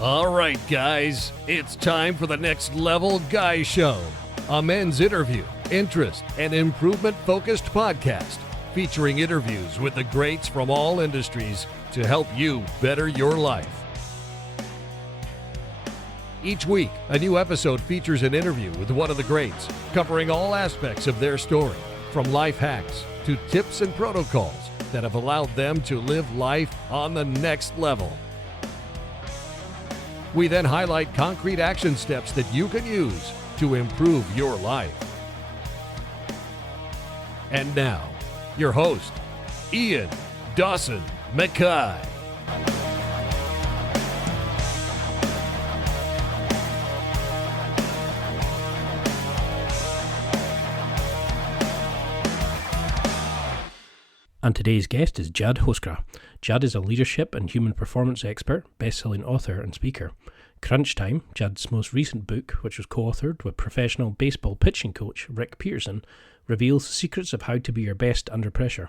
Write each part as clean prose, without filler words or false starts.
All right, guys, it's time for the Next Level Guy Show, a men's interview, interest, and improvement-focused podcast featuring interviews with the greats from all industries to help you better your life. Each week, a new episode features an interview with one of the greats, covering all aspects of their story, from life hacks to tips and protocols that have allowed them to live life on the next level. We then highlight concrete action steps that you can use to improve your life. And now, your host, Ian Dawson McKay. And today's guest is Judd Hoekstra. Judd is a leadership and human performance expert, best-selling author and speaker. Crunch Time, Judd's most recent book, which was co-authored with professional baseball pitching coach Rick Peterson, reveals the secrets of how to be your best under pressure.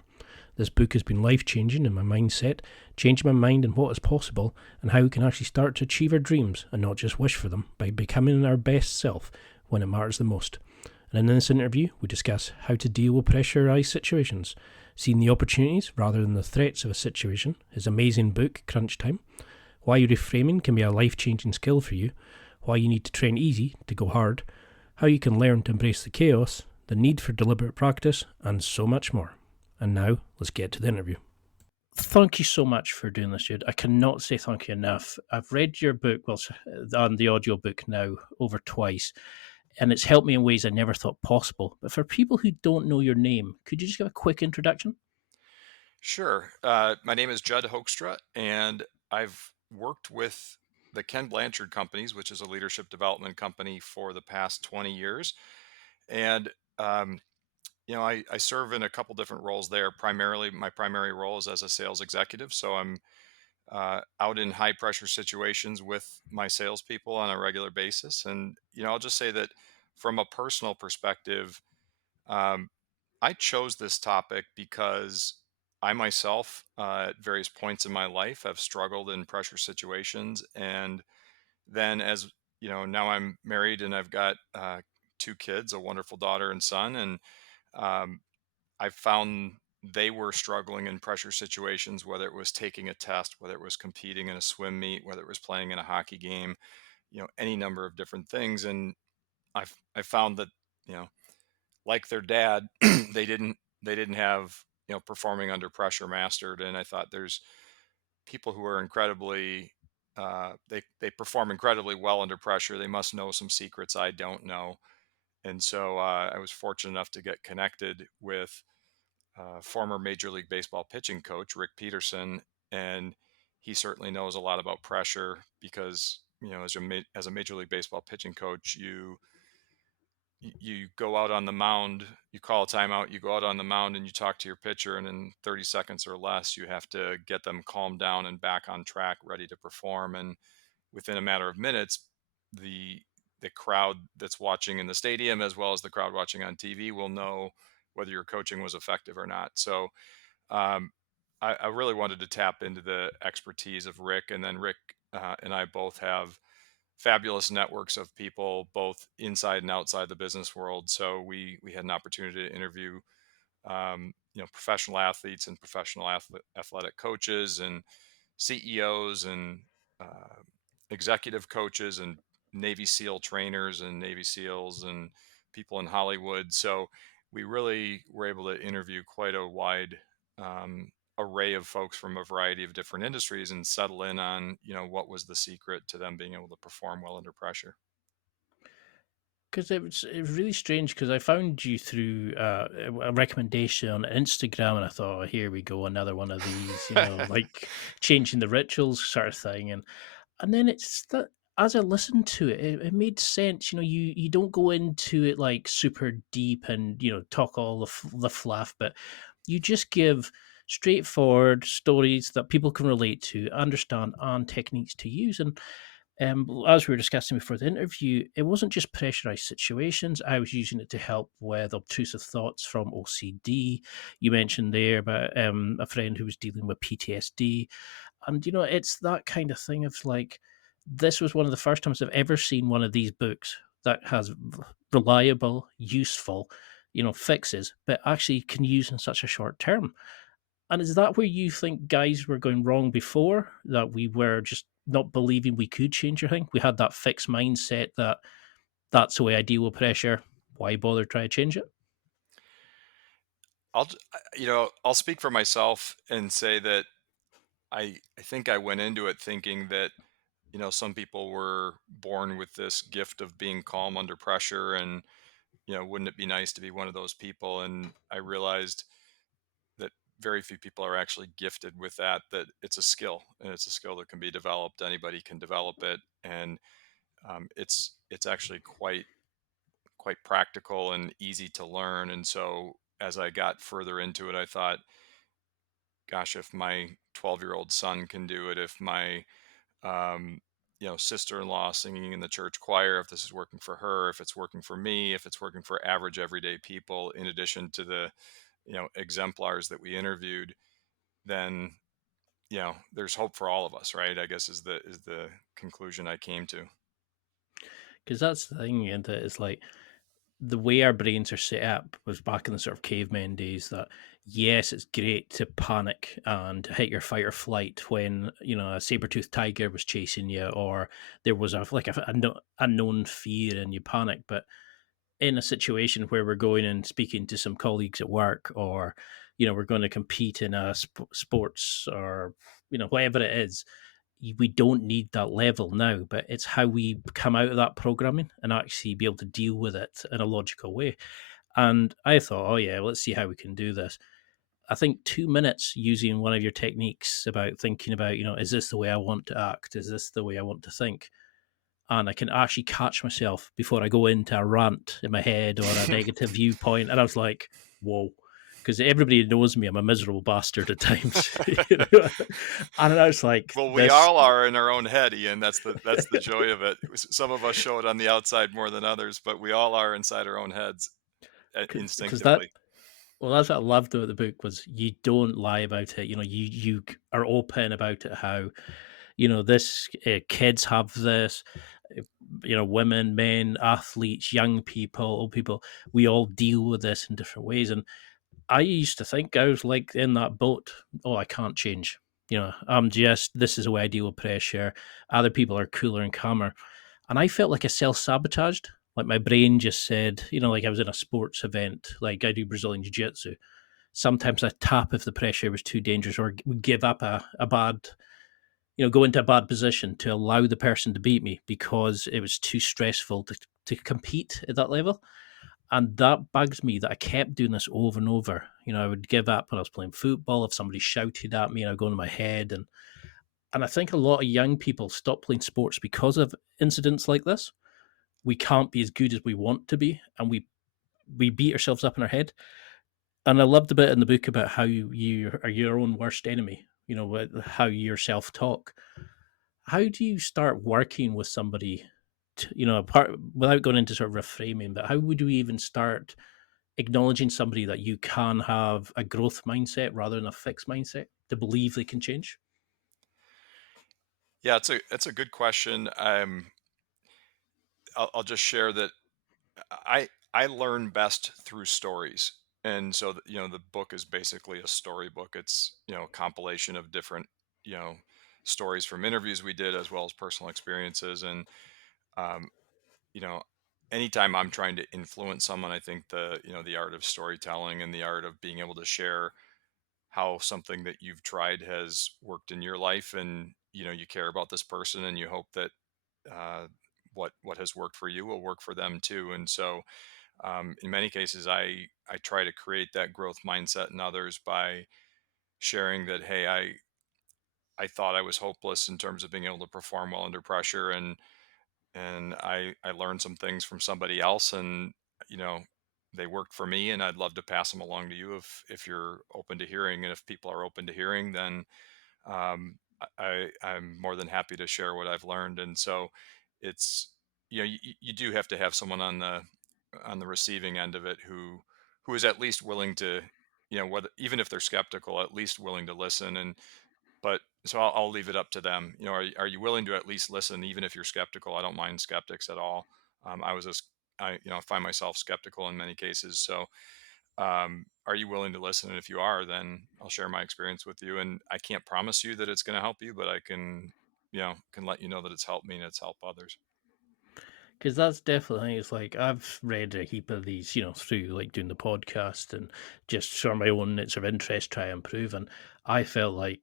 This book has been life-changing in my mindset, changing my mind on what is possible and how we can actually start to achieve our dreams and not just wish for them by becoming our best self when it matters the most. And in this interview, we discuss how to deal with pressurized situations, seeing the opportunities rather than the threats of a situation, his amazing book, Crunch Time, why reframing can be a life-changing skill for you, why you need to train easy to go hard, how you can learn to embrace the chaos, the need for deliberate practice, and so much more. And now, let's get to the interview. Thank you so much for doing this, Judd. I cannot say thank you enough. I've read your book, on the audio book now, over twice, and it's helped me in ways I never thought possible. But for people who don't know your name, could you just give a quick introduction? Sure. My name is Judd Hoekstra, and I've worked with the Ken Blanchard Companies, which is a leadership development company, for the past 20 years. And, I serve in a couple different roles there. Primarily, my primary role is as a sales executive. So I'm out in high pressure situations with my salespeople on a regular basis. And, I'll just say that from a personal perspective, um, I chose this topic because I myself, at various points in my life, have struggled in pressure situations. And then, as now I'm married and I've got two kids, a wonderful daughter and son. And um, I found they were struggling in pressure situations, whether it was taking a test, whether it was competing in a swim meet, whether it was playing in a hockey game, any number of different things. And I found that, you know, like their dad, they didn't have, performing under pressure mastered. And I thought there's people who are incredibly they perform incredibly well under pressure. They must know some secrets I don't know. And so I was fortunate enough to get connected with former Major League Baseball pitching coach Rick Peterson, and he certainly knows a lot about pressure because, as a Major League Baseball pitching coach, you go out on the mound, you call a timeout, you go out on the mound and you talk to your pitcher, and in 30 seconds or less, you have to get them calmed down and back on track, ready to perform. And within a matter of minutes, the the crowd that's watching in the stadium, as well as the crowd watching on TV, will know whether your coaching was effective or not. So um, I really wanted to tap into the expertise of Rick, and then Rick and I both have fabulous networks of people both inside and outside the business world. So we had an opportunity to interview professional athletes and professional athletic coaches and CEOs and uh, executive coaches and Navy SEAL trainers and Navy SEALs and people in Hollywood. So we really were able to interview quite a wide um, array of folks from a variety of different industries and settle in on, what was the secret to them being able to perform well under pressure. Because it was really strange because I found you through a recommendation on Instagram, and I thought, oh, here we go, another one of these, like changing the rituals sort of thing. And then it's that as I listened to it, it made sense. You don't go into it like super deep and talk all the fluff, but you just give straightforward stories that people can relate to, understand, and techniques to use. And as we were discussing before the interview, it wasn't just pressurized situations. I was using it to help with obtrusive thoughts from OCD. You mentioned there about a friend who was dealing with PTSD. And, it's that kind of thing of like this was one of the first times I've ever seen one of these books that has reliable, useful, fixes, but actually can use in such a short term. And is that where you think guys were going wrong before? That we were just not believing we could change a thing? We had that fixed mindset that that's the way I deal with pressure. Why bother try to change it? I'll speak for myself and say that I think I went into it thinking that, some people were born with this gift of being calm under pressure, and, wouldn't it be nice to be one of those people? And I realized that very few people are actually gifted with that, that it's a skill, and it's a skill that can be developed. Anybody can develop it. And it's actually quite practical and easy to learn. And so as I got further into it, I thought, gosh, if my 12-year-old son can do it, if my um, sister-in-law singing in the church choir, if this is working for her, if it's working for me, if it's working for average everyday people, in addition to the exemplars that we interviewed, then there's hope for all of us, right? I guess is the conclusion I came to. Because that's the thing, and it's like the way our brains are set up was back in the sort of caveman days that yes, it's great to panic and hit your fight or flight when a saber-toothed tiger was chasing you or there was a known fear and you panic. But in a situation where we're going and speaking to some colleagues at work or we're going to compete in a sports or whatever it is, we don't need that level now, but it's how we come out of that programming and actually be able to deal with it in a logical way. And I thought, oh yeah, let's see how we can do this. I think 2 minutes using one of your techniques about thinking about, is this the way I want to act? Is this the way I want to think? And I can actually catch myself before I go into a rant in my head or a negative viewpoint. And I was like, whoa. Because everybody knows me, I'm a miserable bastard at times. And I was like, Well, we this all are in our own head, Ian. That's the joy of it. Some of us show it on the outside more than others, but we all are inside our own heads because that instinctively. well, that's what I loved about the book was you don't lie about it. You are open about it. How this kids have this. uh, Women, men, athletes, young people, old people. We all deal with this in different ways. And I used to think I was like in that boat. Oh, I can't change. I'm just this is the way I deal with pressure. Other people are cooler and calmer, and I felt like I self sabotaged. Like my brain just said, like I was in a sports event, like I do Brazilian Jiu Jitsu. Sometimes I tap if the pressure was too dangerous, or would give up a bad, go into a bad position to allow the person to beat me because it was too stressful to compete at that level. And that bugs me that I kept doing this over and over. I would give up when I was playing football if somebody shouted at me and I'd go into my head. And I think a lot of young people stop playing sports because of incidents like this. We can't be as good as we want to be, and we beat ourselves up in our head. And I loved a bit in the book about how you are your own worst enemy. How you self talk. How do you start working with somebody? Apart without going into sort of reframing, but how would we even start acknowledging somebody that you can have a growth mindset rather than a fixed mindset to believe they can change? Yeah, it's a good question. I'll just share that I learn best through stories, and so the book is basically a storybook. It's a compilation of different you know stories from interviews we did as well as personal experiences. And um, you know anytime I'm trying to influence someone, I think the art of storytelling and the art of being able to share how something that you've tried has worked in your life, and you care about this person, and you hope that uh, what has worked for you will work for them too. And so in many cases, I try to create that growth mindset in others by sharing that, hey, I thought I was hopeless in terms of being able to perform well under pressure, and I learned some things from somebody else, and you know they worked for me, and I'd love to pass them along to you if you're open to hearing. And if people are open to hearing, then I'm more than happy to share what I've learned. And so it's you do have to have someone on the receiving end of it who is at least willing to whether even if they're skeptical, at least willing to listen. And but So I'll leave it up to them. Are you willing to at least listen, even if you're skeptical? I don't mind skeptics at all. I was just, I find myself skeptical in many cases. So, are you willing to listen? And if you are, then I'll share my experience with you. And I can't promise you that it's going to help you, but I can, can let you know that it's helped me and it's helped others. Because that's definitely, it's like I've read a heap of these, through like doing the podcast and just for my own sort of interest, try and improve. And I felt like,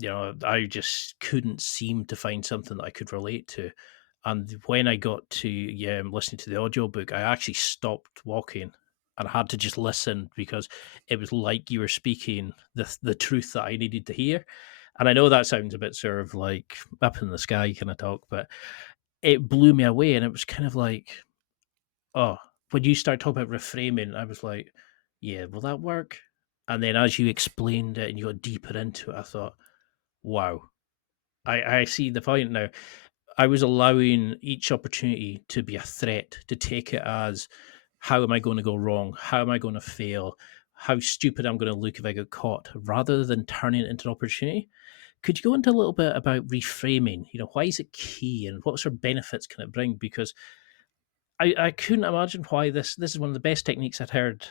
no, I just couldn't seem to find something that I could relate to. And when I got to listening to the audiobook, I actually stopped walking and I had to just listen because it was like you were speaking the truth that I needed to hear. And I know that sounds a bit sort of like up in the sky kind of talk, but it blew me away. And it was kind of like, oh, when you start talking about reframing, I was like, yeah, will that work? And then as you explained it and you got deeper into it, I thought, wow, I see the point now. I was allowing each opportunity to be a threat, to take it as, how am I going to go wrong? How am I going to fail? How stupid I'm going to look if I get caught, rather than turning it into an opportunity. Could you go into a little bit about reframing? Why is it key and what sort of benefits can it bring? Because I couldn't imagine why this is one of the best techniques I'd heard,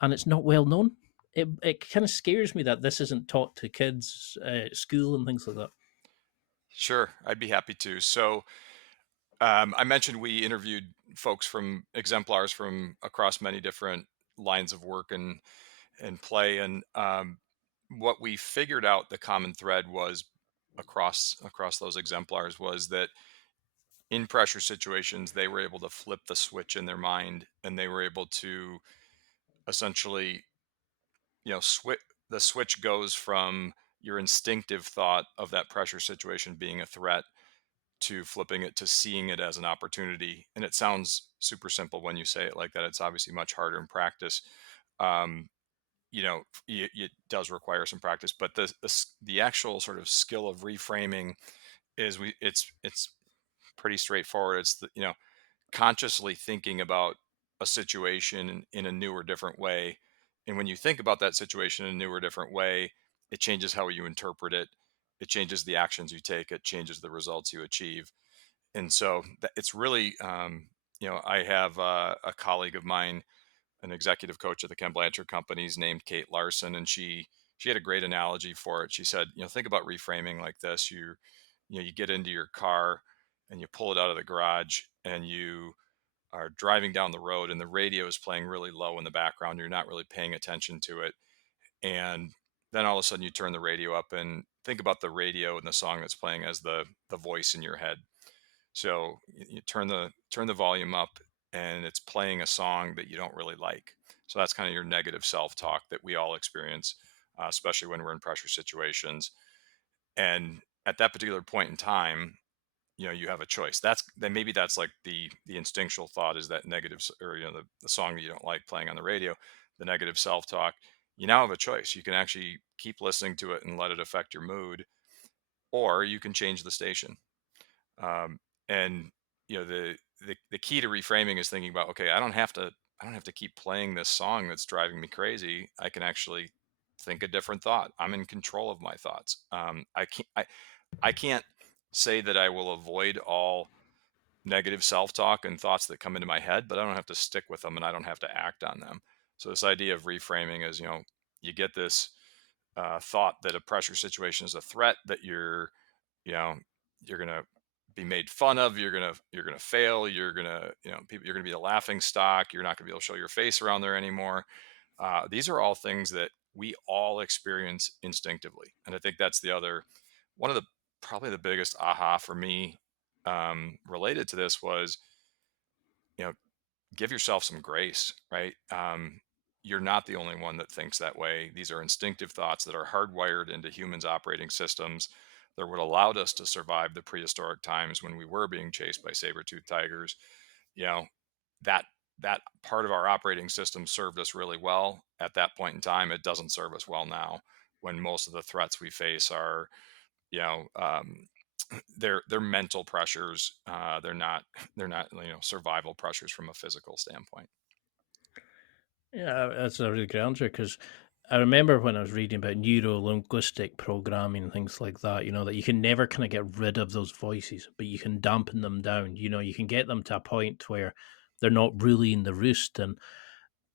and it's not well known. It kind of scares me that this isn't taught to kids at school and things like that. Sure, I'd be happy to. So, I mentioned we interviewed folks from exemplars from across many different lines of work and play, and what we figured out the common thread was across those exemplars was that in pressure situations they were able to flip the switch in their mind, and they were able to essentially, switch the switch goes from your instinctive thought of that pressure situation being a threat to flipping it to seeing it as an opportunity. And it sounds super simple when you say it like that. It's obviously much harder in practice. um, it does require some practice, but the actual sort of skill of reframing is it's pretty straightforward. It's consciously thinking about a situation in a new or different way. And when you think about that situation in a new or different way, it changes how you interpret it. It changes the actions you take. It changes the results you achieve. And so it's really, I have a colleague of mine, an executive coach at the Ken Blanchard companies, named Kate Larson, and she had a great analogy for it. She said, think about reframing like this. You get into your car and you pull it out of the garage, and you are driving down the road, and the radio is playing really low in the background. You're not really paying attention to it. And then all of a sudden you turn the radio up and think about the radio and the song that's playing as the voice in your head. So you turn the volume up, and it's playing a song that you don't really like. So that's kind of your negative self-talk that we all experience, especially when we're in pressure situations. And at that particular point in time, you have a choice. Maybe that's like the instinctual thought is that negative, or the song that you don't like playing on the radio, the negative self-talk. You now have a choice. You can actually keep listening to it and let it affect your mood, or you can change the station. And the key to reframing is thinking about, okay, I don't have to keep playing this song that's driving me crazy. I can actually think a different thought. I'm in control of my thoughts. I can't say that I will avoid all negative self-talk and thoughts that come into my head, but I don't have to stick with them, and I don't have to act on them. So this idea of reframing is, you get this thought that a pressure situation is a threat, that you know you're gonna be made fun of, you're gonna fail, you're gonna be a laughing stock, you're not gonna be able to show your face around there anymore. These are all things that we all experience instinctively, and I think that's the other one of the probably the biggest aha for me, related to this was, you know give yourself some grace, right? You're not the only one that thinks that way. These are instinctive thoughts that are hardwired into humans' operating systems that would allowed us to survive the prehistoric times when we were being chased by saber-toothed tigers. You know, that that part of our operating system served us really well at that point in time. It doesn't serve us well now, when most of the threats we face are, you know, they're mental pressures. They're not survival pressures from a physical standpoint. Yeah, that's a really good answer because I remember when I was reading about neuro-linguistic programming and things like that, that you can never kind of get rid of those voices, but you can dampen them down. You can get them to a point where they're not really in the roost. And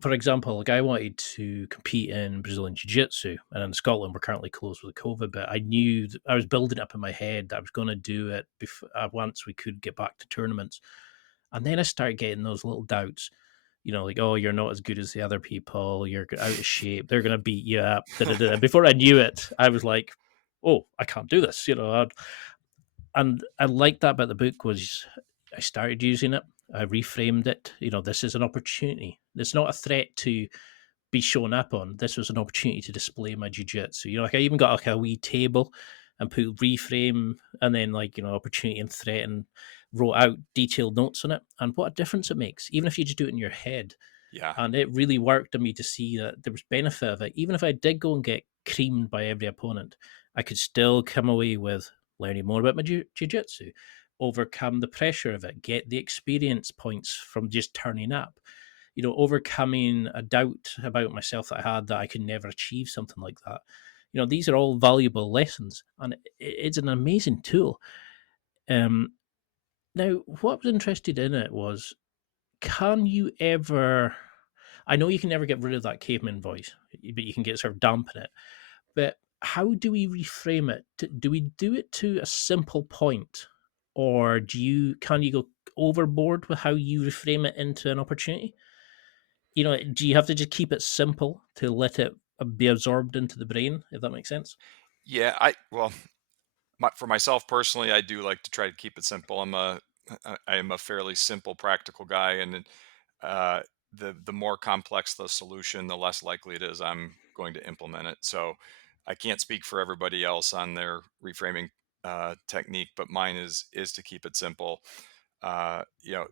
for example, like I wanted to compete in Brazilian Jiu-Jitsu, and in Scotland we're currently closed with COVID, but I knew I was building up in my head that I was going to do it once we could get back to tournaments. And then I started getting those little doubts, like, oh, you're not as good as the other people, you're out of shape, they're going to beat you up. Da, da, da. Before I knew it, I was like, oh, I can't do this, and I liked that about the book was I started using it. I reframed it. This is an opportunity. It's not a threat to be shown up on. This was an opportunity to display my jiu-jitsu. Like I even got like a wee table and put reframe and then opportunity and threat and wrote out detailed notes on it. And what a difference it makes, even if you just do it in your head. Yeah. And it really worked on me to see that there was benefit of it. Even if I did go and get creamed by every opponent, I could still come away with learning more about my jiu-jitsu, overcome the pressure of it, get the experience points from just turning up, overcoming a doubt about myself that I had that I could never achieve something like that. These are all valuable lessons, and it's an amazing tool. Now, what I was interested in it was, can you ever? I know you can never get rid of that caveman voice, but you can get sort of dampen it. But how do we reframe it? Do we do it to a simple point, or can you go overboard with how you reframe it into an opportunity? Do you have to just keep it simple to let it be absorbed into the brain, if that makes sense? Yeah. Well, for myself personally, I do like to try to keep it simple. I am a fairly simple, practical guy, and uh, the more complex the solution, the less likely it is I'm going to implement it. So I can't speak for everybody else on their reframing technique, but mine is to keep it simple. You know,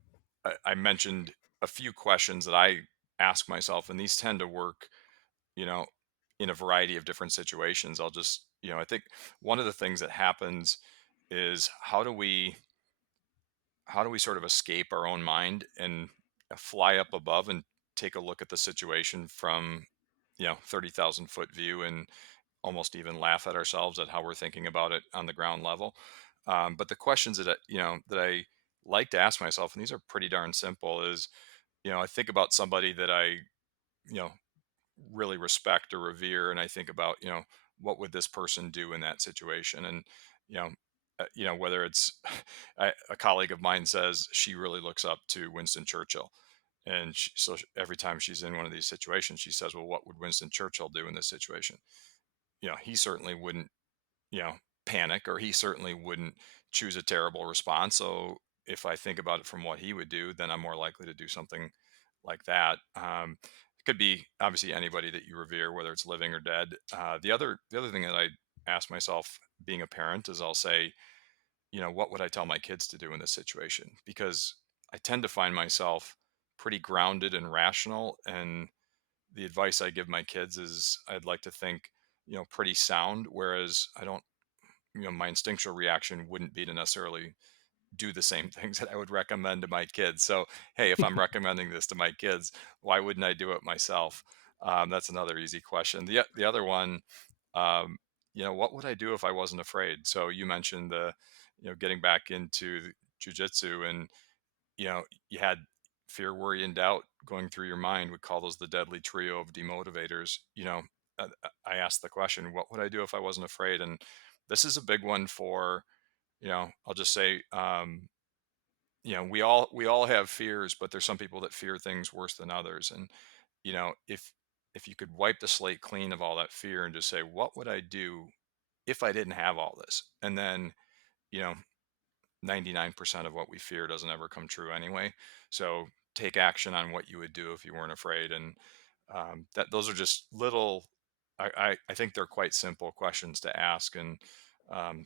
I mentioned a few questions that I ask myself, and these tend to work. You know, in a variety of different situations. I think one of the things that happens is how do we sort of escape our own mind and fly up above and take a look at the situation from 30,000 foot view and almost even laugh at ourselves at how we're thinking about it on the ground level. But the questions that I like to ask myself, and these are pretty darn simple, is I think about somebody that I you know really respect or revere, and I think about what would this person do in that situation. And you know whether it's a colleague of mine says she really looks up to Winston Churchill, and every time she's in one of these situations she says, well, what would Winston Churchill do in this situation? He certainly wouldn't you know panic, or he certainly wouldn't choose a terrible response. So if I think about it from what he would do, then I'm more likely to do something like that. It could be obviously anybody that you revere, whether it's living or dead. The other thing that I ask myself, being a parent, is I'll say, what would I tell my kids to do in this situation? Because I tend to find myself pretty grounded and rational, and the advice I give my kids is, I'd like to think, pretty sound. Whereas I don't, my instinctual reaction wouldn't be to necessarily do the same things that I would recommend to my kids. So, hey, if I'm recommending this to my kids, why wouldn't I do it myself? That's another easy question. The other one, um, what would I do if I wasn't afraid? So you mentioned getting back into jujitsu, and you had fear, worry, and doubt going through your mind. We call those the deadly trio of demotivators. I asked the question, what would I do if I wasn't afraid? And this is a big one for, I'll just say, we all have fears, but there's some people that fear things worse than others. And if you could wipe the slate clean of all that fear and just say, what would I do if I didn't have all this? And then, you know 99% of what we fear doesn't ever come true anyway. So take action on what you would do if you weren't afraid. And that those are just little. I think they're quite simple questions to ask, and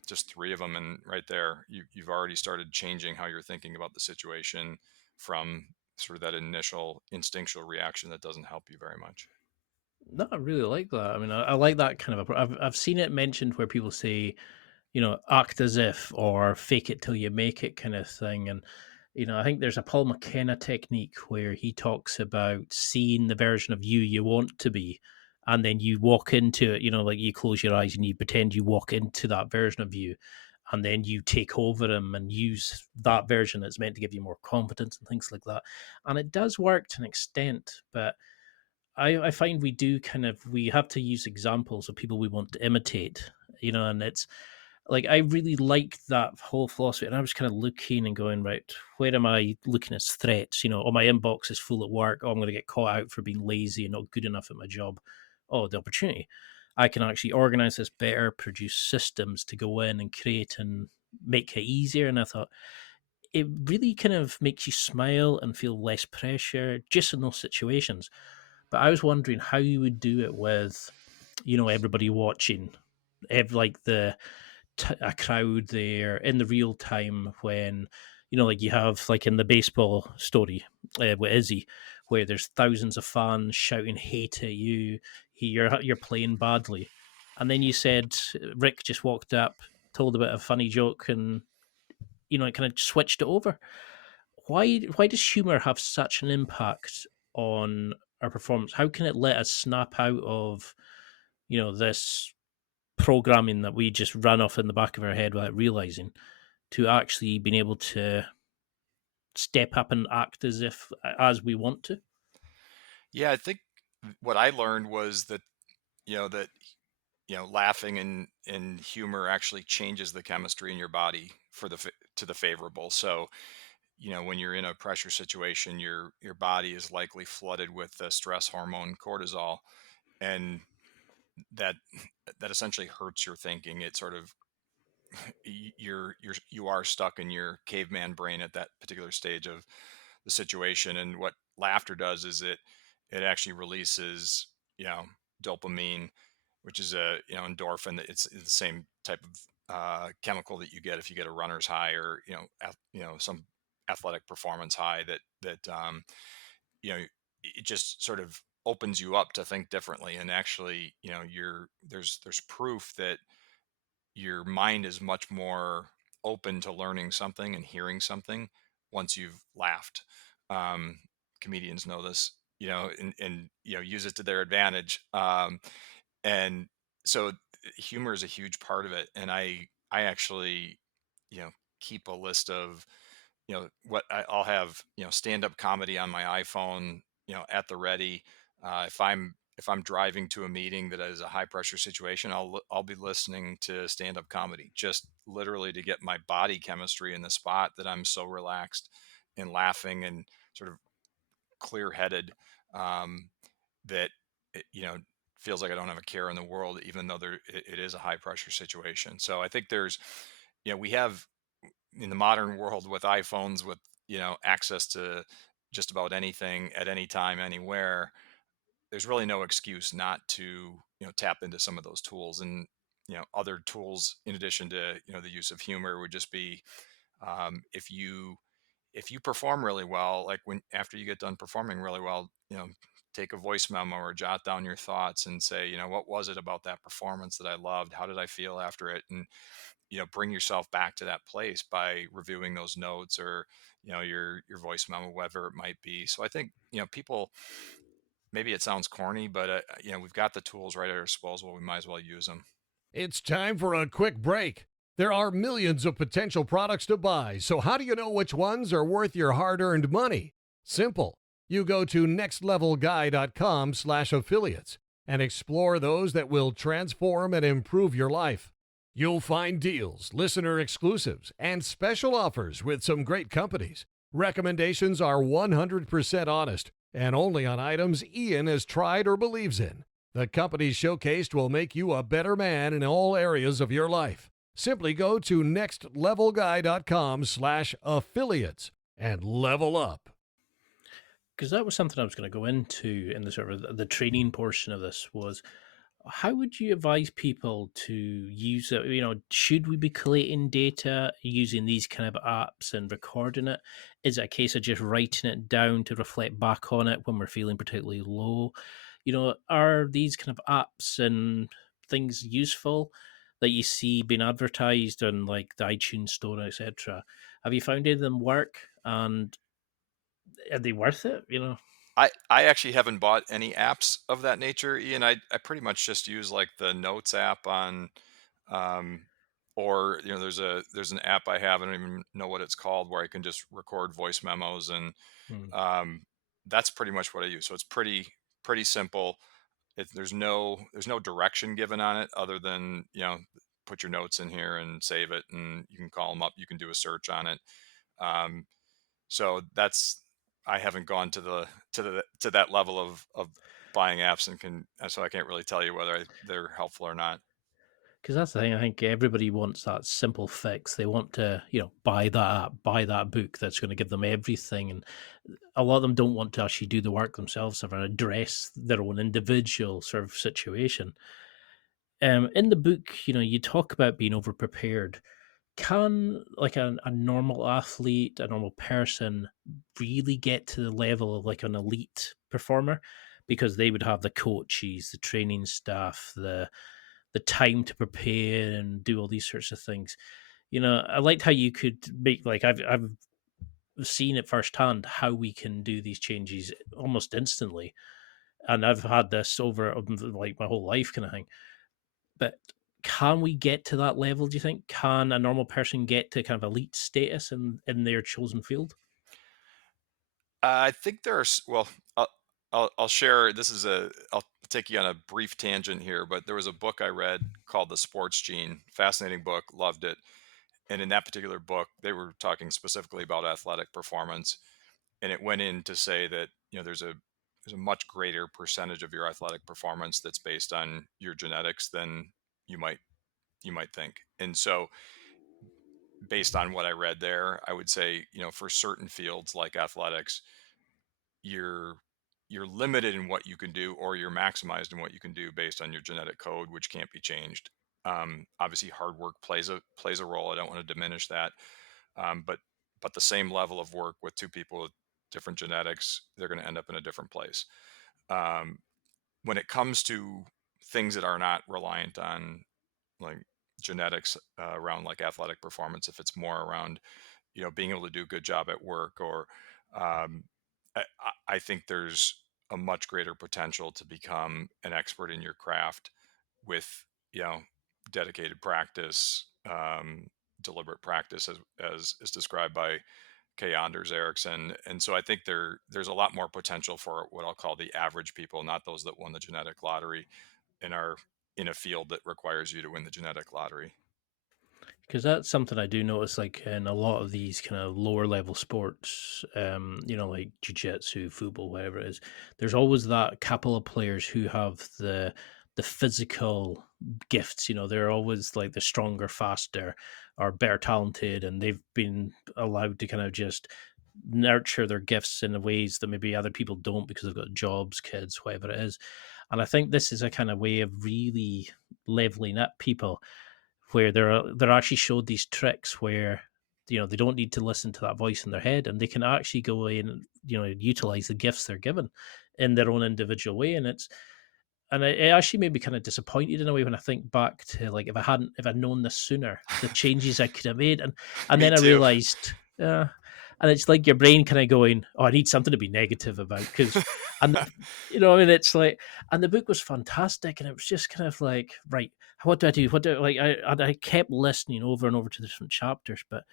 just three of them, and right there, you've already started changing how you're thinking about the situation from sort of that initial instinctual reaction that doesn't help you very much. No, I really like that. I mean, I like that kind of. I've seen it mentioned where people say, act as if or fake it till you make it kind of thing. And, I think there's a Paul McKenna technique where he talks about seeing the version of you want to be and then you walk into it, like you close your eyes and you pretend you walk into that version of you, and then you take over them and use that version that's meant to give you more confidence and things like that. And it does work to an extent, but I find we have to use examples of people we want to imitate, and it's like I really like that whole philosophy. And I was kind of looking and going, right, where am I looking as threats? Oh, my inbox is full at work. Oh, I'm going to get caught out for being lazy and not good enough at my job. Oh, the opportunity. I can actually organize this better, produce systems to go in and create and make it easier. And I thought it really kind of makes you smile and feel less pressure just in those situations. But I was wondering how you would do it with, everybody watching, like a crowd there in the real time when, like you have like in the baseball story with Izzy, where there's thousands of fans shouting hate at you, you're playing badly, and then you said Rick just walked up, told a bit of a funny joke, and it kind of switched it over. Why does humor have such an impact on our performance? How can it let us snap out of this programming that we just run off in the back of our head without realizing, to actually being able to step up and act as we want to? Yeah, I think what I learned was that that laughing and humor actually changes the chemistry in your body to the favorable. So when you're in a pressure situation, your body is likely flooded with the stress hormone cortisol, and that that essentially hurts your thinking. It sort of you are stuck in your caveman brain at that particular stage of the situation. And what laughter does is it actually releases dopamine, which is a endorphin. That it's the same type of chemical that you get if you get a runner's high, or some athletic performance high. That it just sort of opens you up to think differently. And actually, there's proof that your mind is much more open to learning something and hearing something once you've laughed. Um, Comedians know this, and use it to their advantage. And so humor is a huge part of it. And I actually, you know, keep a list of I'll have stand up comedy on my iPhone, at the ready. If I'm driving to a meeting that is a high pressure situation, I'll be listening to stand up comedy, just literally to get my body chemistry in the spot that I'm so relaxed and laughing and sort of clear headed, um, that it, feels like I don't have a care in the world, even though it is a high pressure situation. So I think we have in the modern world with iPhones, with access to just about anything at any time, anywhere. There's really no excuse not to tap into some of those tools. And other tools in addition to the use of humor would just be, if you perform really well, like when after you get done performing really well, take a voice memo or jot down your thoughts and say, what was it about that performance that I loved? How did I feel after it? And bring yourself back to that place by reviewing those notes, or your voice memo, whatever it might be. So I think people, maybe it sounds corny, but we've got the tools right at our disposal. We might as well use them. It's time for a quick break. There are millions of potential products to buy, so how do you know which ones are worth your hard-earned money? Simple. You go to nextlevelguy.com/affiliates and explore those that will transform and improve your life. You'll find deals, listener exclusives, and special offers with some great companies. Recommendations are 100% honest and only on items Ian has tried or believes in. The companies showcased will make you a better man in all areas of your life. Simply go to nextlevelguy.com/affiliates and level up. Because that was something I was going to go into in the sort of the training portion of this was, how would you advise people to use it? Should we be collating data using these kind of apps and recording it? Is it a case of just writing it down to reflect back on it when we're feeling particularly low? Are these kind of apps and things useful that you see being advertised on like the iTunes store, etc.? Have you found any of them work, and are they worth it? I actually haven't bought any apps of that nature, Ian. I pretty much just use like the Notes app on, um, or there's an app I have. I don't even know what it's called, where I can just record voice memos, and Hmm. um, that's pretty much what I use. So it's pretty simple. There's no direction given on it other than put your notes in here and save it, and you can call them up. You can do a search on it. Um, so that's I haven't gone to that level of buying apps, and can so I can't really tell you whether they're helpful or not. Because that's the thing. I think everybody wants that simple fix. They want to, buy that app, buy that book that's going to give them everything. And a lot of them don't want to actually do the work themselves or address their own individual sort of situation. In the book, you talk about being overprepared. Can like a normal athlete, a normal person really get to the level of like an elite performer? Because they would have the coaches, the training staff, the time to prepare and do all these sorts of things. I liked how you could make like I've seen it firsthand how we can do these changes almost instantly, and I've had this over like my whole life kind of thing. But can we get to that level? Do you think? Can a normal person get to kind of elite status in their chosen field? I think there's well, I'll share. I'll take you on a brief tangent here, but there was a book I read called The Sports Gene. Fascinating book, loved it. And in that particular book, they were talking specifically about athletic performance, and it went in to say that there's a much greater percentage of your athletic performance that's based on your genetics than you might you might think. And so, based on what I read there, I would say, for certain fields like athletics, you're you're limited in what you can do, or you're maximized in what you can do based on your genetic code, which can't be changed. Obviously, hard work plays a role. I don't want to diminish that, but the same level of work with two people with different genetics, they're going to end up in a different place. Um, when it comes to things that are not reliant on like genetics, around like athletic performance, if it's more around being able to do a good job at work, or um, I think there's a much greater potential to become an expert in your craft with you know dedicated practice, deliberate practice, as is described by K. Anders Ericsson. And so I think there's a lot more potential for what I'll call the average people, not those that won the genetic lottery and are in a field that requires you to win the genetic lottery. Because that's something I do notice, like in a lot of these kind of lower level sports, like jiu-jitsu, football, whatever it is. There's always that couple of players who have the physical gifts. They're always like the stronger, faster, or better talented, and they've been allowed to kind of just nurture their gifts in ways that maybe other people don't because they've got jobs, kids, whatever it is. And I think this is a kind of way of really leveling up people where they're actually showed these tricks where they don't need to listen to that voice in their head, and they can actually go in and utilize the gifts they're given in their own individual way. And it actually made me kind of disappointed in a way when I think back to like if I'd known this sooner, the changes I could have made, and Me then I too. realized, and it's like your brain kind of going, oh, I need something to be negative about because, and I mean, it's like, and the book was fantastic, and it was just kind of like, right, what do I do? What do like I kept listening over and over to the different chapters, but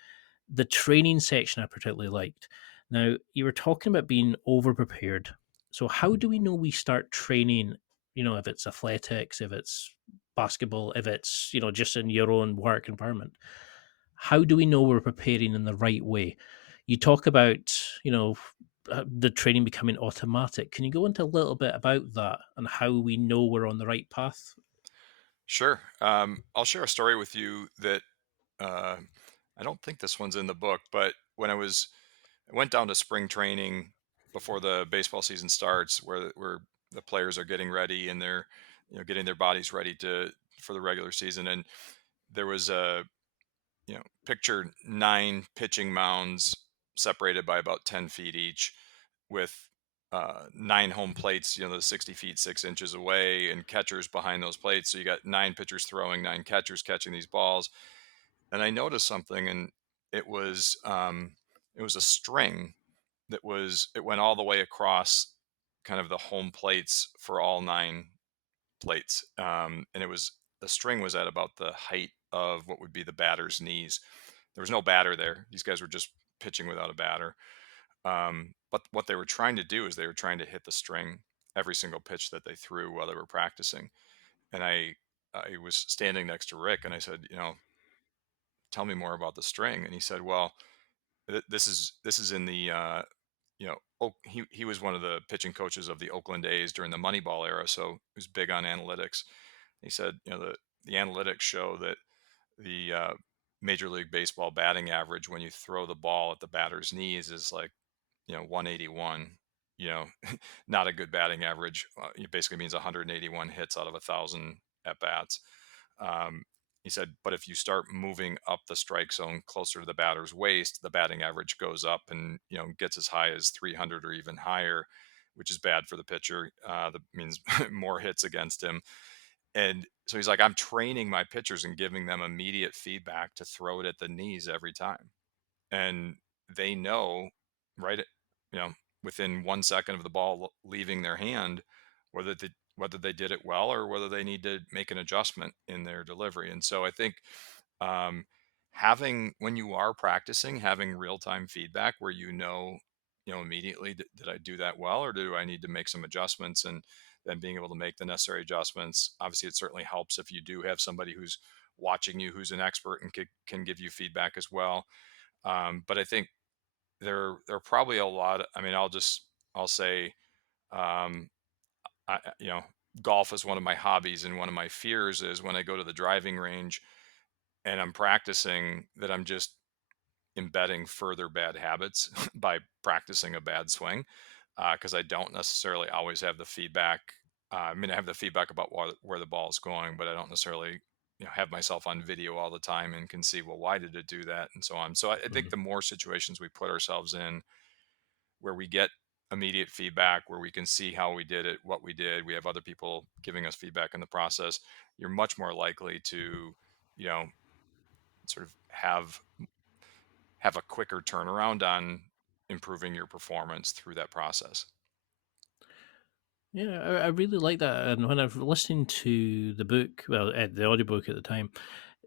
the training section I particularly liked. Now, you were talking about being over prepared. So, how do we know we start training? If it's athletics, if it's basketball, if it's, just in your own work environment, how do we know we're preparing in the right way? You talk about, the training becoming automatic. Can you go into a little bit about that and how we know we're on the right path? Sure. I'll share a story with you that uh, I don't think this one's in the book, but I went down to spring training before the baseball season starts, where the players are getting ready, and they're getting their bodies ready to for the regular season. And there was a picture 9 pitching mounds separated by about 10 feet each, with 9 home plates, the 60 feet 6 inches away, and catchers behind those plates. So you got 9 pitchers throwing, 9 catchers catching these balls. And I noticed something, and it was um, it was a string it went all the way across kind of the home plates for all 9 plates. And the string was at about the height of what would be the batter's knees. There was no batter there. These guys were just pitching without a batter. But what they were trying to do is they were trying to hit the string every single pitch that they threw while they were practicing. And I was standing next to Rick, and I said, tell me more about the string. And he said, well, this is in the he was one of the pitching coaches of the Oakland A's during the Moneyball era, so he was big on analytics. He said, the analytics show that the Major League Baseball batting average when you throw the ball at the batter's knees is like 181. You know, not a good batting average. It basically means 181 hits out of 1,000 at bats. Um, he said, but if you start moving up the strike zone closer to the batter's waist, the batting average goes up and gets as high as 300 or even higher, which is bad for the pitcher. That means more hits against him. And so he's like, I'm training my pitchers and giving them immediate feedback to throw it at the knees every time, and they know right at, you know within 1 second of the ball leaving their hand whether they did it well or whether they need to make an adjustment in their delivery. And so I think, um, having when you are practicing, having real-time feedback where immediately, did I do that well or do I need to make some adjustments, and then being able to make the necessary adjustments. Obviously, it certainly helps if you do have somebody who's watching you, who's an expert and can give you feedback as well. But I think there are probably a lot. I mean, I'll say, um, golf is one of my hobbies, and one of my fears is when I go to the driving range and I'm practicing that I'm just embedding further bad habits by practicing a bad swing, because I don't necessarily always have the feedback. I mean, I have the feedback about where the ball is going, but I don't necessarily have myself on video all the time and can see, well, why did it do that, and so on. So I think Mhm. the more situations we put ourselves in where we get immediate feedback, where we can see how we did it, what we did, we have other people giving us feedback in the process, you're much more likely to, you know, sort of have a quicker turnaround on improving your performance through that process. Yeah, I really like that. And when I've listened to the book, well, the audiobook at the time,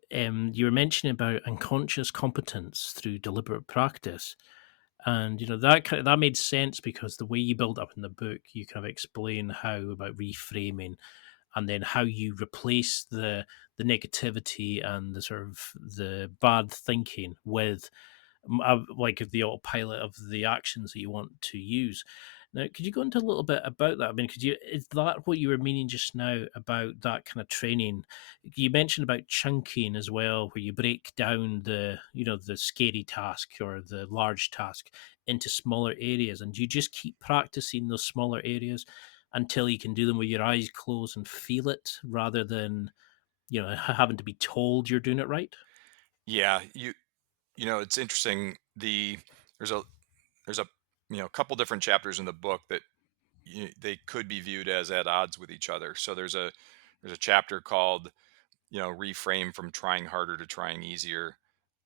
you were mentioning about unconscious competence through deliberate practice. And that made sense because the way you build up in the book, you kind of explain how about reframing, and then how you replace the negativity and the sort of the bad thinking with like the autopilot of the actions that you want to use. Now, could you go into a little bit about that? I mean, is that what you were meaning just now about that kind of training? You mentioned about chunking as well, where you break down the scary task or the large task into smaller areas, and you just keep practicing those smaller areas until you can do them with your eyes closed and feel it, rather than having to be told you're doing it right. Yeah, it's interesting. There's a there's a couple different chapters in the book that they could be viewed as at odds with each other. So there's a chapter called, reframe from trying harder to trying easier,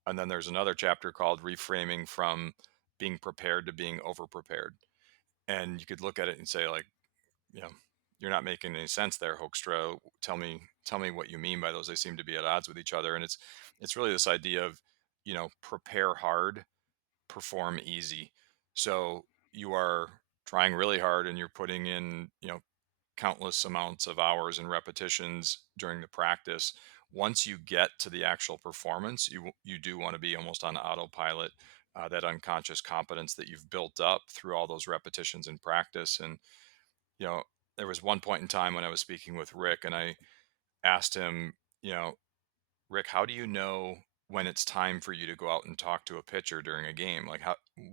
and then there's another chapter called reframing from being prepared to being over prepared. And you could look at it and say, like, you know you're not making any sense there, Hoekstra. Tell me what you mean by those. They seem to be at odds with each other. And it's really this idea of, prepare hard, perform easy. So you are trying really hard and you're putting in, countless amounts of hours and repetitions during the practice. Once you get to the actual performance, you do want to be almost on autopilot. That unconscious competence that you've built up through all those repetitions in practice. And you know there was one point in time when I was speaking with Rick, and I asked him, Rick, how do you know when it's time for you to go out and talk to a pitcher during a game? Like,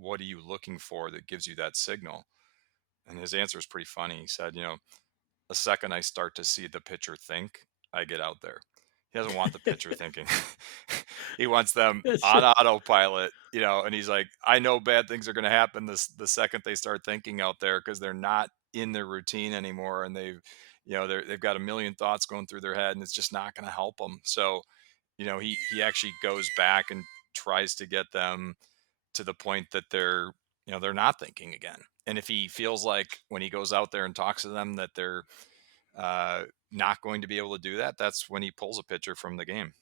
what are you looking for that gives you that signal? And his answer is pretty funny. He said, the second I start to see the pitcher think, I get out there. He doesn't want the pitcher thinking. He wants them It's on autopilot, and he's like, I know bad things are going to happen the second they start thinking out there, because they're not in their routine anymore, and they've got a million thoughts going through their head, and it's just not going to help them. So, he actually goes back and tries to get them to the point that they're not thinking again. And if he feels like when he goes out there and talks to them that they're not going to be able to do that, that's when he pulls a pitcher from the game.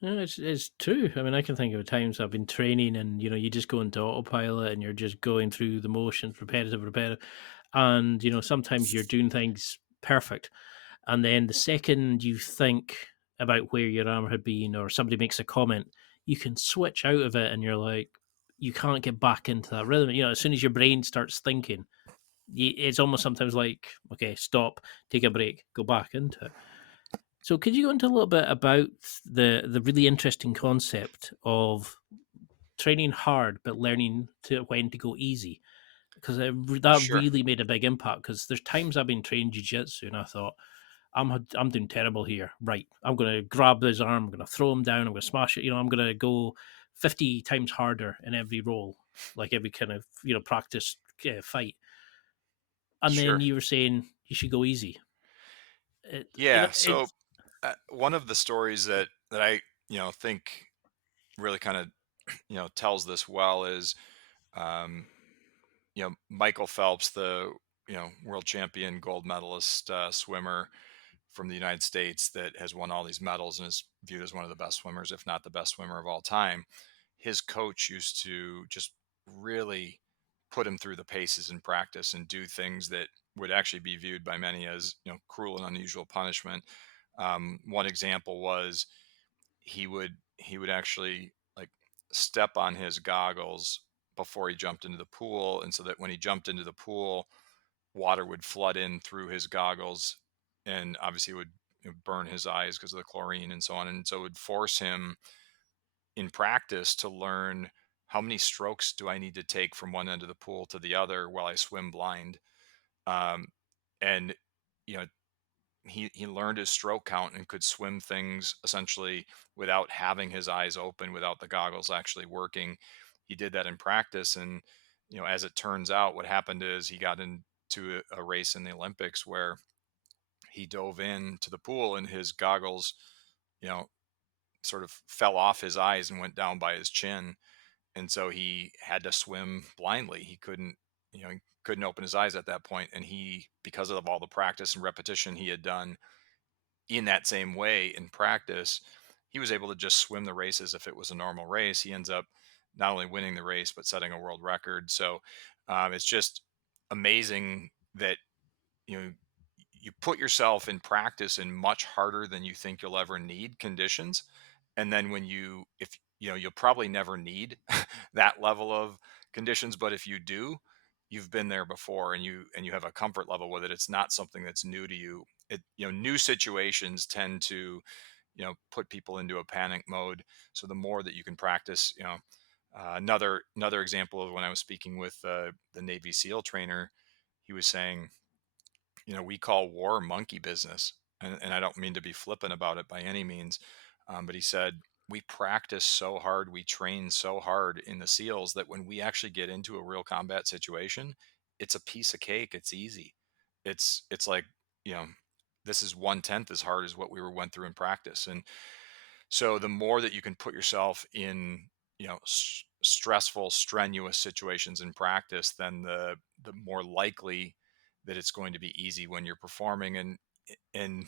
No, it's true. I mean, I can think of times I've been training, and you just go into autopilot, and you're just going through the motions, repetitive, and sometimes you're doing things perfect, and then the second you think about where your arm had been, or somebody makes a comment, you can switch out of it, and you're like, you can't get back into that rhythm. As soon as your brain starts thinking, it's almost sometimes like, okay, stop, take a break, go back into it. So could you go into a little bit about the really interesting concept of training hard but learning to when to go easy? Because that Sure. really made a big impact. Because there's times I've been training jiu-jitsu and I thought, I'm doing terrible here. Right, I'm going to grab this arm, I'm going to throw him down, I'm going to smash it. I'm going to go 50 times harder in every roll, like every kind of practice fight. And then Sure. you were saying you should go easy. It, Yeah. So it's one of the stories that I think really kind of tells this well is um, Michael Phelps, the world champion gold medalist swimmer from the United States that has won all these medals and is viewed as one of the best swimmers, if not the best swimmer of all time. His coach used to just really put him through the paces in practice and do things that would actually be viewed by many as cruel and unusual punishment. One example was he would actually like step on his goggles before he jumped into the pool, and so that when he jumped into the pool, water would flood in through his goggles, and obviously it would burn his eyes because of the chlorine and so on, and so it would force him in practice to learn how many strokes do I need to take from one end of the pool to the other while I swim blind. um, and you know he learned his stroke count and could swim things essentially without having his eyes open, without the goggles actually working. He did that in practice, and as it turns out, what happened is he got into a race in the Olympics where he dove into the pool and his goggles, you know, sort of fell off his eyes and went down by his chin, and so he had to swim blindly. He couldn't open his eyes at that point, and he, because of all the practice and repetition he had done in that same way in practice, he was able to just swim the race as if it was a normal race. He ends up not only winning the race but setting a world record. So it's just amazing that you know you put yourself in practice in much harder than you think you'll ever need conditions, and then when you if you'll probably never need that level of conditions, but if you do, you've been there before, and you have a comfort level with it. It's not something that's new to you. New situations tend to put people into a panic mode. So the more that you can practice, another example of when I was speaking with the Navy SEAL trainer, he was saying, we call war monkey business. And I don't mean to be flippant about it by any means. But he said, we practice so hard, we train so hard in the SEALs that when we actually get into a real combat situation, it's a piece of cake. It's easy. It's like, you know, this is 1/10 as hard as what we went through in practice. And so the more that you can put yourself in, stressful, strenuous situations in practice, then the more likely that it's going to be easy when you're performing. And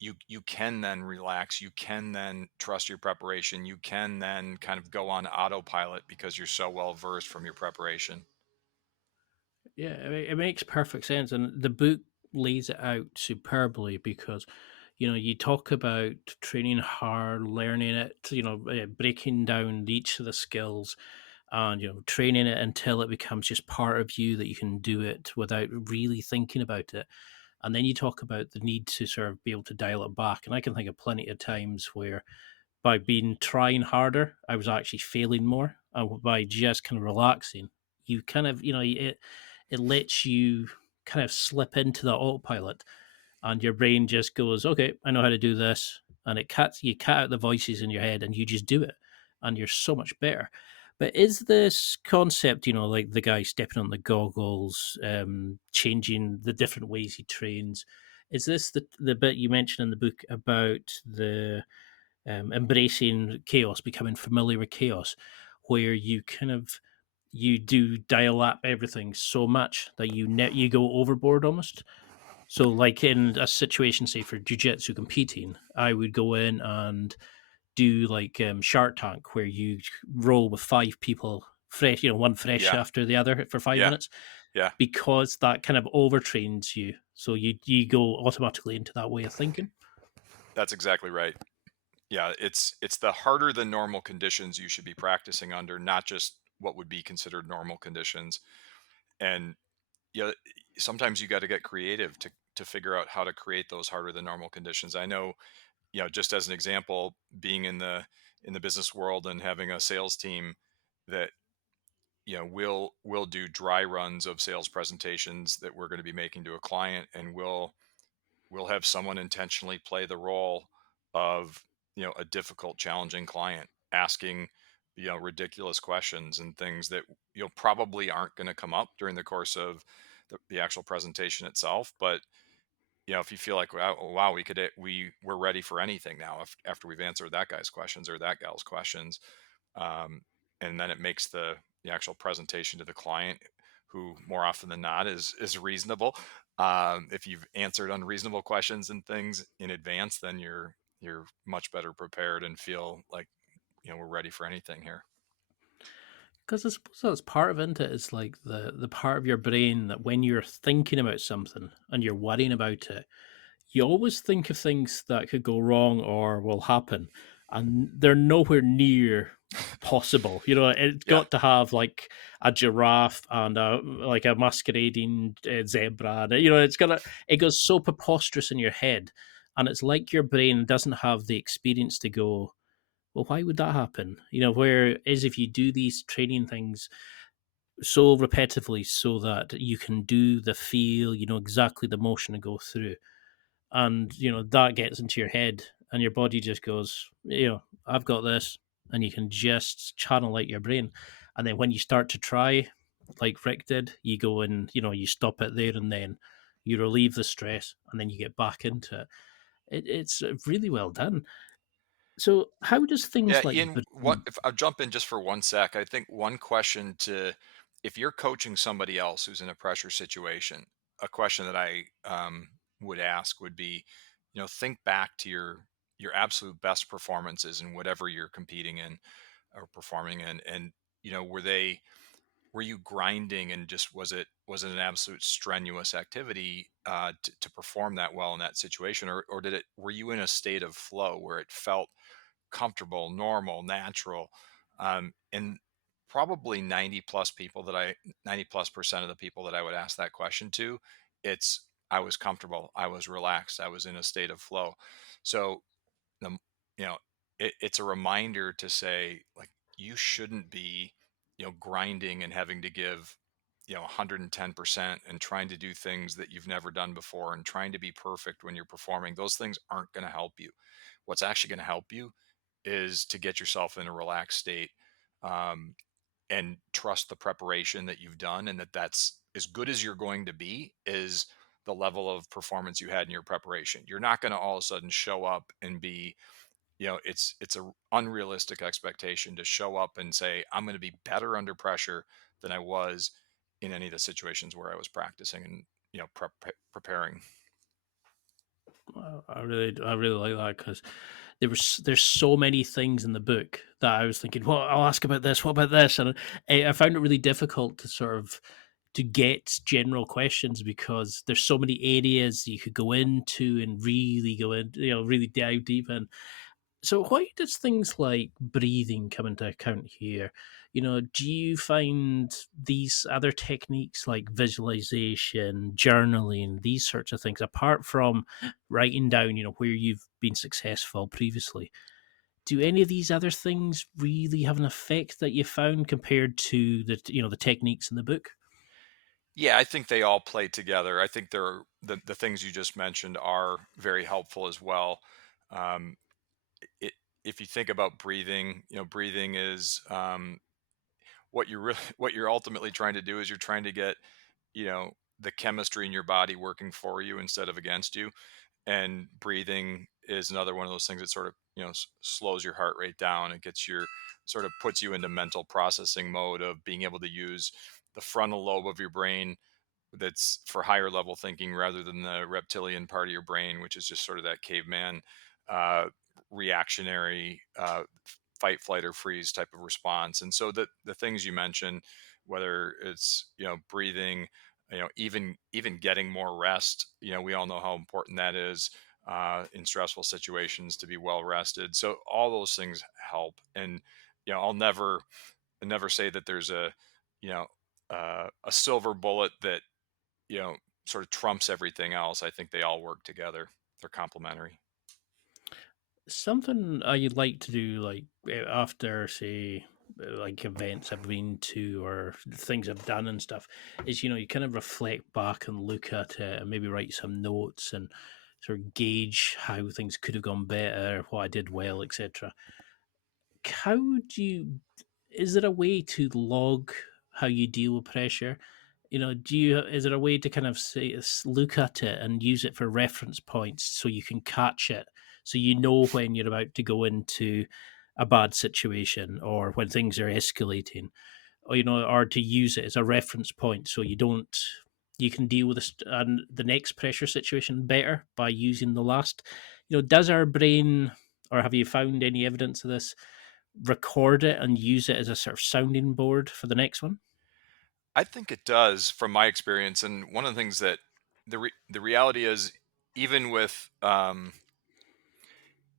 you can then relax, you can then trust your preparation, you can then kind of go on autopilot because you're so well versed from your preparation. Yeah, I mean, it makes perfect sense, and the book lays it out superbly because you talk about training hard, learning it, breaking down each of the skills, and training it until it becomes just part of you that you can do it without really thinking about it. And then you talk about the need to sort of be able to dial it back, and I can think of plenty of times where by being trying harder, I was actually failing more. And by just kind of relaxing, you kind of, it lets you kind of slip into the autopilot, and your brain just goes, okay, I know how to do this. And you cut out the voices in your head and you just do it. And you're so much better. But is this concept, like the guy stepping on the goggles, changing the different ways he trains, is this the bit you mentioned in the book about the embracing chaos, becoming familiar with chaos, where you kind of you do dial up everything so much that you go overboard almost. So, like in a situation, say for jiu-jitsu competing, I would go in and do like Shark Tank, where you roll with five people, fresh, one fresh Yeah. after the other for five Yeah. minutes, Yeah. because that kind of overtrains you. So you go automatically into that way of thinking. That's exactly right. Yeah, it's the harder than normal conditions you should be practicing under, not just what would be considered normal conditions. And yeah, sometimes you got to get creative to figure out how to create those harder than normal conditions. I know, just as an example, being in the business world and having a sales team that we'll do dry runs of sales presentations that we're going to be making to a client, and we'll have someone intentionally play the role of a difficult, challenging client, asking ridiculous questions and things that probably aren't going to come up during the course of the actual presentation itself. But if you feel like, wow, we're ready for anything now, after we've answered that guy's questions or that gal's questions, um, and then it makes the actual presentation to the client, who more often than not is reasonable. If you've answered unreasonable questions and things in advance, then you're much better prepared and feel like we're ready for anything here. Because I suppose that's part of it. It's like the part of your brain that when you're thinking about something and you're worrying about it, you always think of things that could go wrong or will happen, and they're nowhere near possible. It's Yeah. got to have like a giraffe and a masquerading zebra. And, it goes so preposterous in your head, and it's like your brain doesn't have the experience to go, well, why would that happen? Whereas if you do these training things so repetitively so that you can do the feel, exactly the motion to go through, and that gets into your head, and your body just goes, I've got this, and you can just channel out your brain. And then when you start to try, like Rick did, you go and you stop it there, and then you relieve the stress, and then you get back into it. It's really well done. So how does Yeah, things like Ian, what breathing? if I'll jump in just for one sec? I think one question to, if you're coaching somebody else who's in a pressure situation, a question that I would ask would be, think back to your absolute best performances in whatever you're competing in or performing in, and were you grinding, and just was it an absolute strenuous activity to perform that well in that situation, or were you in a state of flow where it felt comfortable, normal, natural? And probably 90 plus percent of the people that I would ask that question to, it's I was comfortable, I was relaxed, I was in a state of flow. So the you know it's a reminder to say, like, you shouldn't be grinding and having to give 110% and trying to do things that you've never done before and trying to be perfect when you're performing. Those things aren't going to help you. What's actually going to help you is to get yourself in a relaxed state, um, and trust the preparation that you've done, and that's as good as you're going to be is the level of performance you had in your preparation. You're not going to all of a sudden show up and be, it's a unrealistic expectation to show up and say, I'm going to be better under pressure than I was in any of the situations where I was practicing and preparing. I really like that, because there's so many things in the book that I was thinking, well, I'll ask about this. What about this? And I found it really difficult to sort of to get general questions, because there's so many areas you could go into and really go in, really dive deep in. So why does things like breathing come into account here? Do you find these other techniques like visualization, journaling, these sorts of things, apart from writing down, where you've been successful previously, do any of these other things really have an effect that you found compared to the techniques in the book? Yeah, I think they all play together. I think the things you just mentioned are very helpful as well. Um, it, if you think about breathing, breathing is, what you're really what you're ultimately trying to do is you're trying to get the chemistry in your body working for you instead of against you. And breathing is another one of those things that sort of, slows your heart rate down. It gets your sort of puts you into mental processing mode of being able to use the frontal lobe of your brain that's for higher level thinking rather than the reptilian part of your brain, which is just sort of that caveman uh, reactionary fight, flight, or freeze type of response. And so the things you mentioned, whether it's breathing, even getting more rest, we all know how important that is in stressful situations to be well rested. So all those things help. And I'll never say that there's you know a silver bullet that you know sort of trumps everything else. I think they all work together. They're complementary. Something I'd like to do, like after, say, like events I've been to or things I've done and stuff, is you kind of reflect back and look at it and maybe write some notes and sort of gauge how things could have gone better, what I did well, etc. How do you? Is there a way to log how you deal with pressure? Do you? Is there a way to kind of say look at it and use it for reference points so you can catch it, so you know when you're about to go into a bad situation or when things are escalating, or or to use it as a reference point so you can deal with the next pressure situation better by using the last. Does our brain, or have you found any evidence of this, record it and use it as a sort of sounding board for the next one? I think it does from my experience. And one of the things that the reality is, even with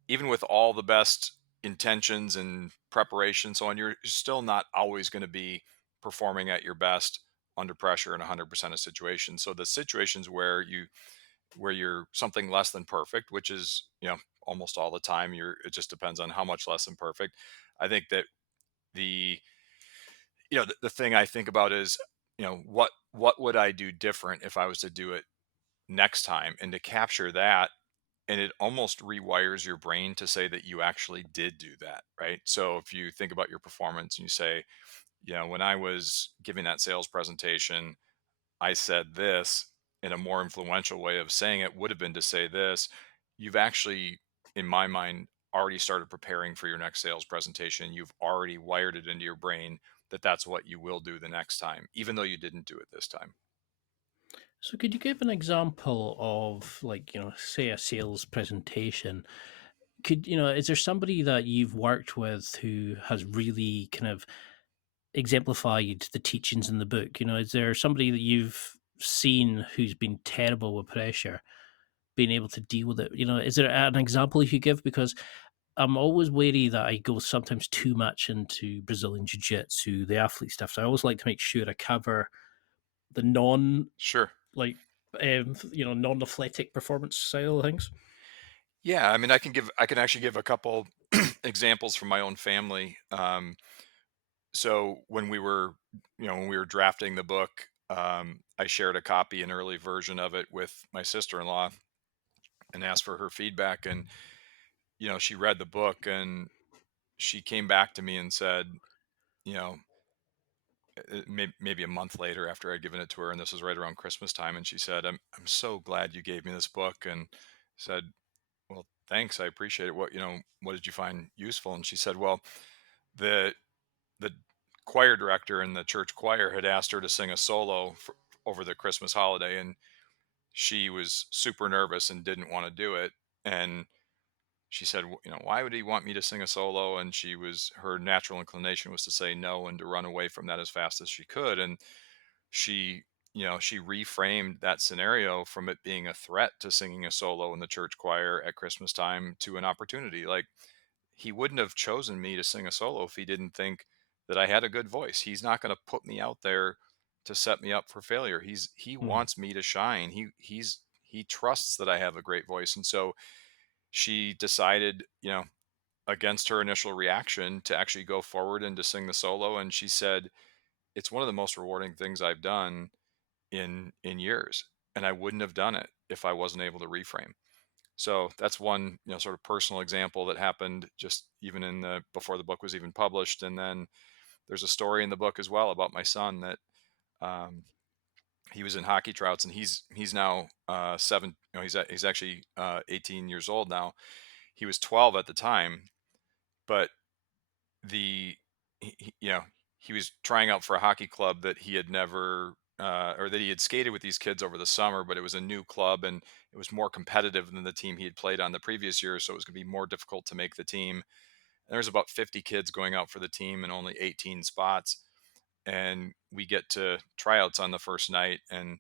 even with all the best intentions and preparation, so on, you're still not always going to be performing at your best under pressure in 100% of situations. So the situations where you're something less than perfect, which is almost all the time, it just depends on how much less than perfect. I think that the the thing I think about is what would I do different if I was to do it next time, and to capture that, and it almost rewires your brain to say that you actually did do that, right? So if you think about your performance and you say, when I was giving that sales presentation, I said this, in a more influential way of saying it would have been to say this. You've actually, in my mind, already started preparing for your next sales presentation. You've already wired it into your brain that that's what you will do the next time, even though you didn't do it this time. So could you give an example of, like, say a sales presentation? Is there somebody that you've worked with who has really kind of exemplified the teachings in the book? Is there somebody that you've seen who's been terrible with pressure, being able to deal with it? Is there an example you could give? Because I'm always wary that I go sometimes too much into Brazilian Jiu Jitsu, the athlete stuff. So I always like to make sure I cover the non, Sure. like, non athletic performance style of things. Yeah, I mean, I can actually give a couple examples from my own family. So when we were drafting the book, I shared a copy, an early version of it, with my sister-in-law and asked for her feedback. And she read the book and she came back to me and said, you know, maybe a month later after I'd given it to her, and this was right around Christmas time, and she said, I'm so glad you gave me this book," and said, "Well, thanks, I appreciate it. What did you find useful?" And she said, "Well, the the choir director in the church choir had asked her to sing a solo over the Christmas holiday, and she was super nervous and didn't want to do it. And she said, why would he want me to sing a solo?" And her natural inclination was to say no and to run away from that as fast as she could. And she, she reframed that scenario from it being a threat to singing a solo in the church choir at Christmas time to an opportunity. Like, he wouldn't have chosen me to sing a solo if he didn't think that I had a good voice. He's not going to put me out there to set me up for failure. He Hmm. wants me to shine. He trusts that I have a great voice. And so she decided, against her initial reaction, to actually go forward and to sing the solo. And she said, it's one of the most rewarding things I've done in years. And I wouldn't have done it if I wasn't able to reframe. So that's one, sort of personal example that happened just even before the book was even published. And then there's a story in the book as well about my son that um, He was in hockey tryouts, and he's now seven. You know, he's actually 18 years old now. He was 12 at the time, but the you know, he was trying out for a hockey club that he had never or that he had skated with these kids over the summer, but it was a new club and it was more competitive than the team he had played on the previous year, so it was going to be more difficult to make the team. And there's about 50 kids going out for the team and only 18 spots, and we get to tryouts on the first night, and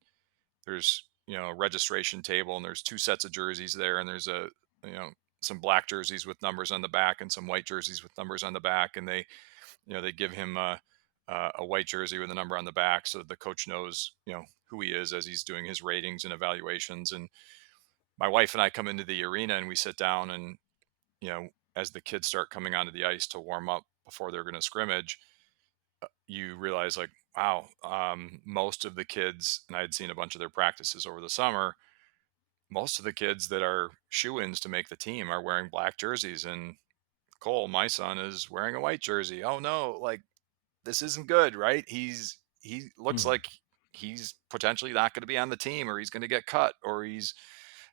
there's, a registration table, and there's two sets of jerseys there, and there's you know some black jerseys with numbers on the back and some white jerseys with numbers on the back, and they give him a white jersey with a number on the back so that the coach knows, who he is as he's doing his ratings and evaluations. And my wife and I come into the arena and we sit down, and as the kids start coming onto the ice to warm up before they're going to scrimmage, you realize, like, wow, most of the kids, and I had seen a bunch of their practices over the summer, most of the kids that are shoe-ins to make the team are wearing black jerseys. And Cole, my son, is wearing a white jersey. Oh no, like, this isn't good, right? He looks Hmm. like he's potentially not going to be on the team, or he's going to get cut, or he's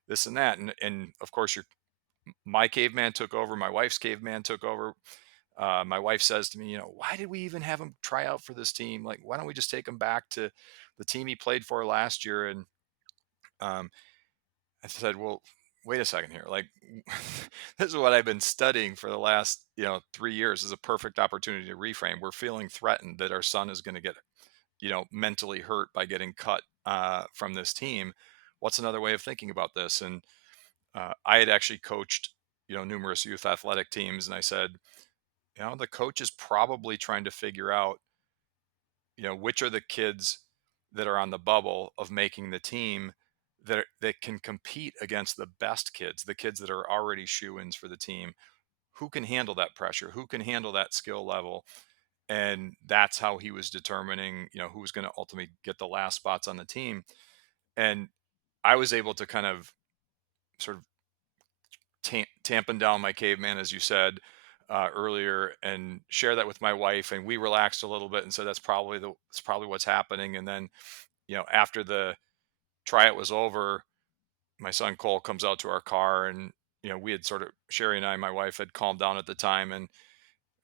this and that. And of course, my caveman took over, my wife's caveman took over. My wife says to me, why did we even have him try out for this team? Like, why don't we just take him back to the team he played for last year? And um, I said, well, wait a second here. Like, this is what I've been studying for the last, 3 years. This is a perfect opportunity to reframe. We're feeling threatened that our son is going to get, mentally hurt by getting cut from this team. What's another way of thinking about this? And I had actually coached, numerous youth athletic teams, and I said, the coach is probably trying to figure out, which are the kids that are on the bubble of making the team that can compete against the best kids, the kids that are already shoe-ins for the team. Who can handle that pressure? Who can handle that skill level? And that's how he was determining, who was going to ultimately get the last spots on the team. And I was able to kind of sort of tamping down my caveman, as you said earlier, and share that with my wife. And we relaxed a little bit and said, that's probably what's happening. And then, after the tryout was over, my son Cole comes out to our car, and we had sort of, Sherry and I, my wife, had calmed down at the time, and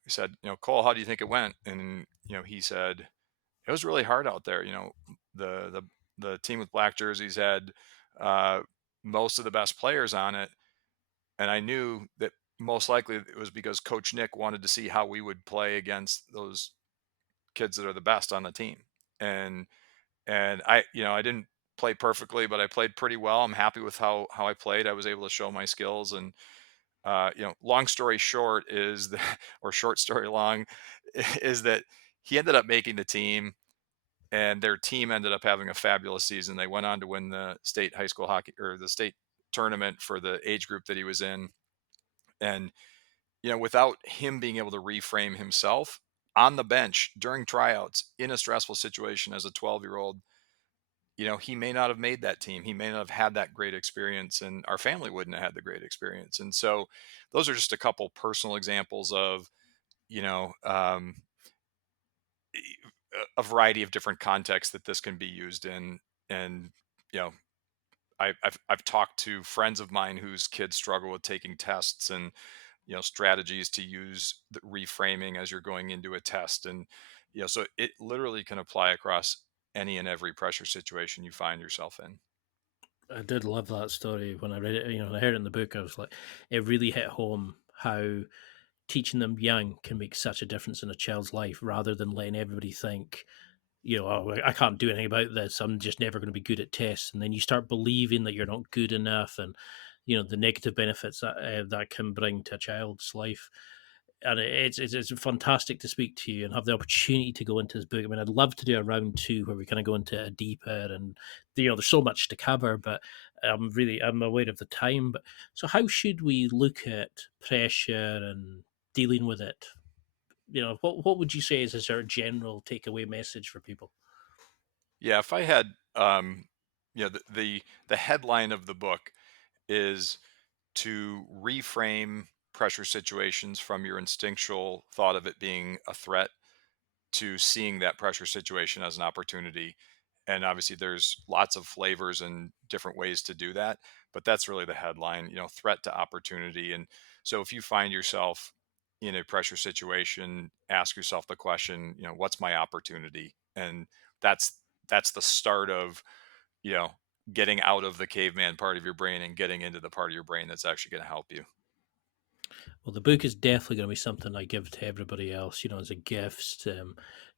we said, Cole, how do you think it went? And he said, it was really hard out there. The team with black jerseys had uh, most of the best players on it, and I knew that most likely it was because Coach Nick wanted to see how we would play against those kids that are the best on the team. And I didn't play perfectly, but I played pretty well. I'm happy with how I played. I was able to show my skills. And long story short is that, or short story long, is that he ended up making the team, and their team ended up having a fabulous season. They went on to win the state high school hockey, or the state tournament for the age group that he was in. And without him being able to reframe himself on the bench during tryouts in a stressful situation as a 12-year-old, he may not have made that team. He may not have had that great experience, and our family wouldn't have had the great experience. And so those are just a couple personal examples of, you know, um, a variety of different contexts that this can be used in. And, you know, I've talked to friends of mine whose kids struggle with taking tests, and strategies to use the reframing as you're going into a test. And so it literally can apply across any and every pressure situation you find yourself in. I did love that story when I read it. When I heard it in the book, I was like, it really hit home how teaching them young can make such a difference in a child's life rather than letting everybody think, oh, I can't do anything about this. I'm just never going to be good at tests. And then you start believing that you're not good enough, and, the negative benefits that can bring to a child's life. And it's fantastic to speak to you and have the opportunity to go into this book. I mean, I'd love to do a round two where we kind of go into it deeper, and there's so much to cover, but I'm aware of the time. But so, how should we look at pressure and dealing with it? What would you say is a sort of general takeaway message for people? Yeah, if I had, the headline of the book is to reframe pressure situations from your instinctual thought of it being a threat to seeing that pressure situation as an opportunity. and obviously there's lots of flavors and different ways to do that, but that's really the headline, threat to opportunity. And so if you find yourself in a pressure situation, ask yourself the question, what's my opportunity? And that's the start of, you know, getting out of the caveman part of your brain and getting into the part of your brain that's actually going to help you. Well, the book is definitely going to be something I give to everybody else, as a gift,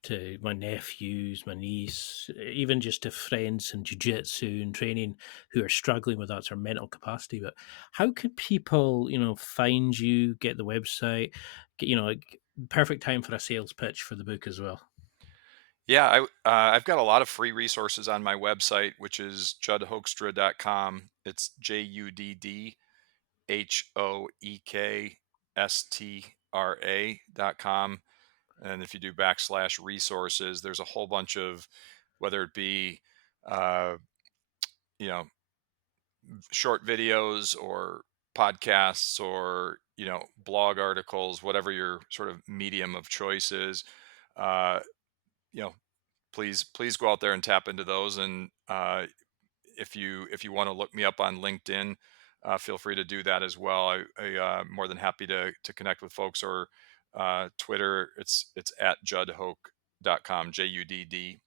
to my nephews, my niece, even just to friends in jiu-jitsu and training who are struggling with that sort of mental capacity. But how could people, find you, get the website, perfect time for a sales pitch for the book as well? Yeah, I've got a lot of free resources on my website, which is juddhoekstra.com. It's JUDDHOEKSTRA.com. And if you do /resources, there's a whole bunch of, whether it be, uh, you know, short videos or podcasts or, blog articles, whatever your sort of medium of choice is, uh, you know, please go out there and tap into those. And if you want to look me up on LinkedIn, feel free to do that as well. I'm more than happy to connect with folks, or Twitter. It's at juddhoek.com, JUDDHOEK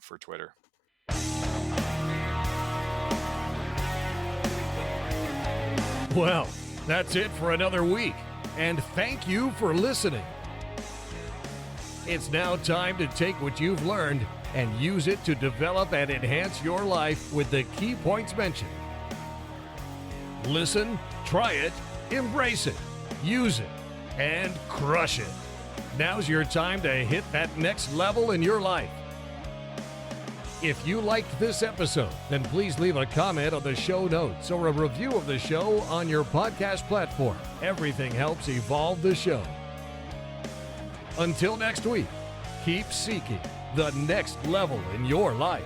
for Twitter. Well, that's it for another week, and thank you for listening. It's now time to take what you've learned and use it to develop and enhance your life with the key points mentioned. Listen, try it, embrace it, use it, and crush it. Now's your time to hit that next level in your life. If you liked this episode, then please leave a comment on the show notes or a review of the show on your podcast platform. Everything helps evolve the show. Until next week, keep seeking the next level in your life.